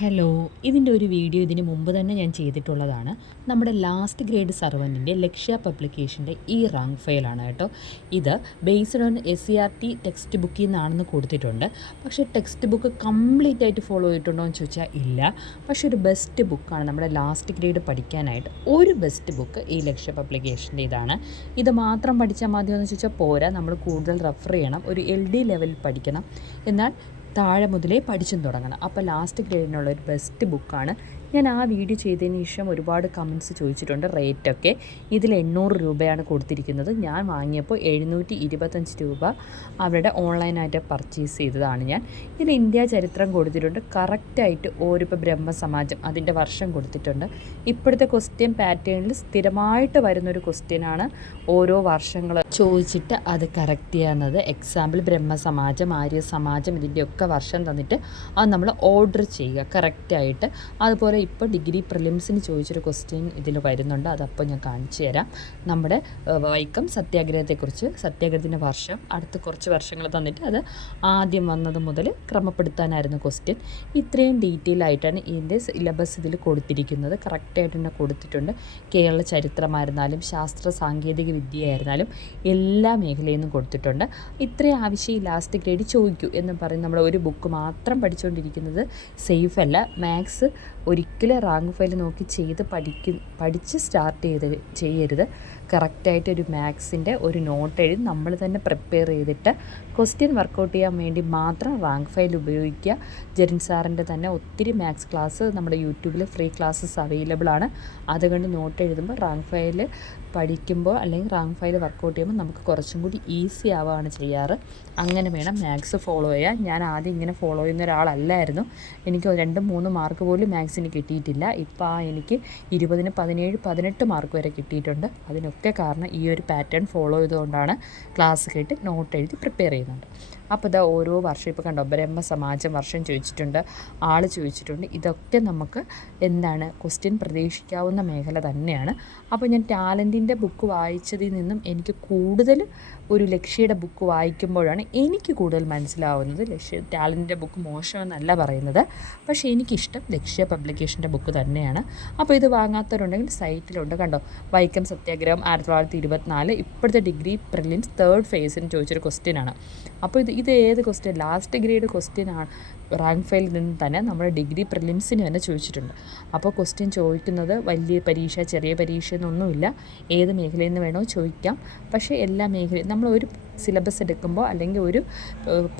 Hello, ഇതിൻ്റെ ഒരു video ഇതിന് മുമ്പ് തന്നെ ഞാൻ ചെയ്തിട്ടുള്ളതാണ്. നമ്മുടെ ലാസ്റ്റ് ഗ്രേഡ് സർവൻറ്റിൻ്റെ ലക്ഷ്യ പബ്ലിക്കേഷൻ്റെ ഈ റാങ്ക് ഫയലാണ് കേട്ടോ. ഇത് ബേസ്ഡ് ഓൺ SCERT ടെക്സ്റ്റ് ബുക്കിൽ നിന്നാണെന്ന് കൊടുത്തിട്ടുണ്ട്. പക്ഷേ ടെക്സ്റ്റ് ബുക്ക് കംപ്ലീറ്റ് ആയിട്ട് ഫോളോ ചെയ്തിട്ടുണ്ടോ എന്ന് ചോദിച്ചാൽ ഇല്ല. പക്ഷേ ഒരു ബെസ്റ്റ് ബുക്കാണ് നമ്മുടെ ലാസ്റ്റ് ഗ്രേഡ് പഠിക്കാനായിട്ട്. ഒരു ബെസ്റ്റ് ബുക്ക് ഈ ലക്ഷ്യ പബ്ലിക്കേഷൻ്റെ ഇതാണ്. ഇത് മാത്രം പഠിച്ചാൽ മതിയോ എന്ന് ചോദിച്ചാൽ പോരാ, നമ്മൾ കൂടുതൽ റെഫർ ചെയ്യണം. ഒരു LD ലെവലിൽ പഠിക്കണം. എന്നാൽ താഴെ മുതലേ പഠിച്ചും തുടങ്ങണം. അപ്പോൾ ലാസ്റ്റ് ഗ്രേഡിനുള്ള ഒരു ബെസ്റ്റ് ബുക്കാണ്. ഞാൻ ആ വീഡിയോ ചെയ്തതിന് ശേഷം ഒരുപാട് കമൻറ്റ്സ് ചോദിച്ചിട്ടുണ്ട്. റേറ്റൊക്കെ ഇതിൽ 800 രൂപയാണ് കൊടുത്തിരിക്കുന്നത്. ഞാൻ വാങ്ങിയപ്പോൾ 725 രൂപ അവരുടെ ഓൺലൈനായിട്ട് പർച്ചേസ് ചെയ്തതാണ് ഞാൻ. ഇതിൽ ഇന്ത്യ ചരിത്രം കൊടുത്തിട്ടുണ്ട്. കറക്റ്റായിട്ട് ഓരിപ്പോൾ ബ്രഹ്മസമാജം അതിൻ്റെ വർഷം കൊടുത്തിട്ടുണ്ട്. ഇപ്പോഴത്തെ ക്വസ്റ്റ്യൻ പാറ്റേണിൽ സ്ഥിരമായിട്ട് വരുന്നൊരു ക്വസ്റ്റ്യനാണ്. ഓരോ വർഷങ്ങൾ ചോദിച്ചിട്ട് അത് കറക്റ്റ് ചെയ്യുന്നത്. എക്സാമ്പിൾ ബ്രഹ്മസമാജം, ആര്യ സമാജം, ഇതിൻ്റെയൊക്കെ വർഷം തന്നിട്ട് അത് നമ്മൾ ഓർഡർ ചെയ്യുക കറക്റ്റായിട്ട്. അതുപോലെ ഇപ്പോൾ ഡിഗ്രി പ്രിലിംസിന് ചോദിച്ചൊരു ക്വസ്റ്റ്യൻ ഇതിൽ വരുന്നുണ്ട്. അതപ്പോൾ ഞാൻ കാണിച്ചു തരാം. നമ്മുടെ വൈക്കം സത്യാഗ്രഹത്തെക്കുറിച്ച്, സത്യാഗ്രഹത്തിൻ്റെ വർഷം, അടുത്ത കുറച്ച് വർഷങ്ങൾ തന്നിട്ട് അത് ആദ്യം വന്നത് മുതൽ ക്രമപ്പെടുത്താനായിരുന്നു ക്വസ്റ്റ്യൻ. ഇത്രയും ഡീറ്റെയിൽ ആയിട്ടാണ് ഇതിൻ്റെ സിലബസ് ഇതിൽ കൊടുത്തിരിക്കുന്നത്. കറക്റ്റായിട്ട് തന്നെ കൊടുത്തിട്ടുണ്ട്. കേരള ചരിത്രമായിരുന്നാലും ശാസ്ത്ര സാങ്കേതിക വിദ്യയായിരുന്നാലും എല്ലാ മേഖലയിൽ നിന്നും കൊടുത്തിട്ടുണ്ട്. ഇത്രയും ആവശ്യം ഈ ലാസ്റ്റ് ഗ്രേഡ് ചോദിക്കൂ എന്ന് പറയും. നമ്മൾ ഒരു ബുക്ക് മാത്രം പഠിച്ചുകൊണ്ടിരിക്കുന്നത് സേഫ് അല്ല. മാത്സ് ഒരിക്കലും റാങ്ക് ഫയൽ നോക്കി പഠിച്ച് സ്റ്റാർട്ട് ചെയ്യരുത്. കറക്റ്റായിട്ട് ഒരു മാത്സിൻ്റെ ഒരു നോട്ട് എഴുതി നമ്മൾ തന്നെ പ്രിപ്പയർ ചെയ്തിട്ട് ക്വസ്റ്റ്യൻ വർക്കൗട്ട് ചെയ്യാൻ വേണ്ടി മാത്രം റാങ്ക് ഫയൽ ഉപയോഗിക്കുക. ജെറിൻ സാറിൻ്റെ തന്നെ ഒത്തിരി മാത്സ് ക്ലാസ് നമ്മുടെ യൂട്യൂബിൽ ഫ്രീ ക്ലാസ്സസ് അവൈലബിൾ ആണ്. അതുകൊണ്ട് നോട്ട് എഴുതുമ്പോൾ റാങ്ക് ഫയൽ പഠിക്കുമ്പോൾ അല്ലെങ്കിൽ റാങ്ക് ഫയൽ വർക്കൗട്ട് ചെയ്യുമ്പോൾ നമുക്ക് കുറച്ചും കൂടി ഈസി ആവുകയാണ് ചെയ്യാറ്. അങ്ങനെ വേണം മാത്സ് ഫോളോ ചെയ്യാൻ. ഞാൻ ആദ്യം ഇങ്ങനെ ഫോളോ ചെയ്യുന്ന ഒരാളല്ലായിരുന്നു. എനിക്ക് 2-3 മാർക്ക് പോലും മാത്സിന് കിട്ടിയിട്ടില്ല. ഇപ്പോൾ എനിക്ക് 20-ന് 17-18 മാർക്ക് വരെ കിട്ടിയിട്ടുണ്ട്. അതിനൊക്കെ കാരണം ഈ ഒരു പാറ്റേൺ ഫോളോ ചെയ്തുകൊണ്ടാണ്. ക്ലാസ് കേട്ട് നോട്ട് എഴുതി പ്രിപ്പയർ ചെയ്യുന്നുണ്ട്. അപ്പോൾ ഇതാ ഓരോ വർഷം ഇപ്പോൾ കണ്ടോ, ബ്രഹ്മസമാജം വർഷം ചോദിച്ചിട്ടുണ്ട്, ആൾ ചോദിച്ചിട്ടുണ്ട്. ഇതൊക്കെ നമുക്ക് എന്താണ് ക്വസ്റ്റ്യൻ പ്രതീക്ഷിക്കാവുന്ന മേഖല തന്നെയാണ്. അപ്പോൾ ഞാൻ ടാലൻറ്റിൻ്റെ ബുക്ക് വായിച്ചതിൽ നിന്നും എനിക്ക് കൂടുതൽ ഒരു ലക്ഷ്യയുടെ ബുക്ക് വായിക്കുമ്പോഴാണ് എനിക്ക് കൂടുതൽ മനസ്സിലാവുന്നത്. ടാലൻറ്റിൻ്റെ ബുക്ക് മോശമെന്നല്ല പറയുന്നത്, പക്ഷേ എനിക്കിഷ്ടം ലക്ഷ്യ പബ്ലിക്കേഷൻ്റെ ബുക്ക് തന്നെയാണ്. അപ്പോൾ ഇത് വാങ്ങാത്തവരുണ്ടെങ്കിൽ സൈറ്റിലുണ്ട്. കണ്ടോ, വൈക്കം സത്യാഗ്രഹം 1924 ഇപ്പോഴത്തെ ഡിഗ്രി പ്രിലിംസ് 3rd ഫേസിന് ചോദിച്ചൊരു ക്വസ്റ്റ്യനാണ്. അപ്പോൾ ഇത് ഏത് ക്വസ്റ്റ്യൻ, ലാസ്റ്റ് ഗ്രേഡ് ക്വസ്റ്റ്യനാണ്. റാങ്ക് ഫയലിൽ നിന്ന് തന്നെ നമ്മുടെ ഡിഗ്രി പ്രിലിംസിന് തന്നെ ചോദിച്ചിട്ടുണ്ട്. അപ്പോൾ ക്വസ്റ്റ്യൻ ചോദിക്കുന്നത് വലിയ പരീക്ഷ, ചെറിയ പരീക്ഷ എന്നൊന്നുമില്ല. ഏത് മേഖലയിൽ നിന്ന് വേണോ ചോദിക്കാം. പക്ഷേ എല്ലാ മേഖലയും നമ്മൾ ഒരു സിലബസ് എടുക്കുമ്പോൾ അല്ലെങ്കിൽ ഒരു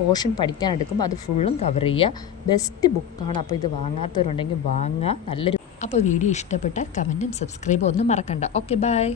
പോർഷൻ പഠിക്കാൻ എടുക്കുമ്പോൾ അത് ഫുള്ളും കവർ ചെയ്യുക. ബെസ്റ്റ് ബുക്കാണ്. അപ്പോൾ ഇത് വാങ്ങാത്തവരുണ്ടെങ്കിൽ വാങ്ങുക. നല്ലൊരു. അപ്പോൾ വീഡിയോ ഇഷ്ടപ്പെട്ട കമൻറ്റും സബ്സ്ക്രൈബും ഒന്നും മറക്കണ്ട. Okay, by.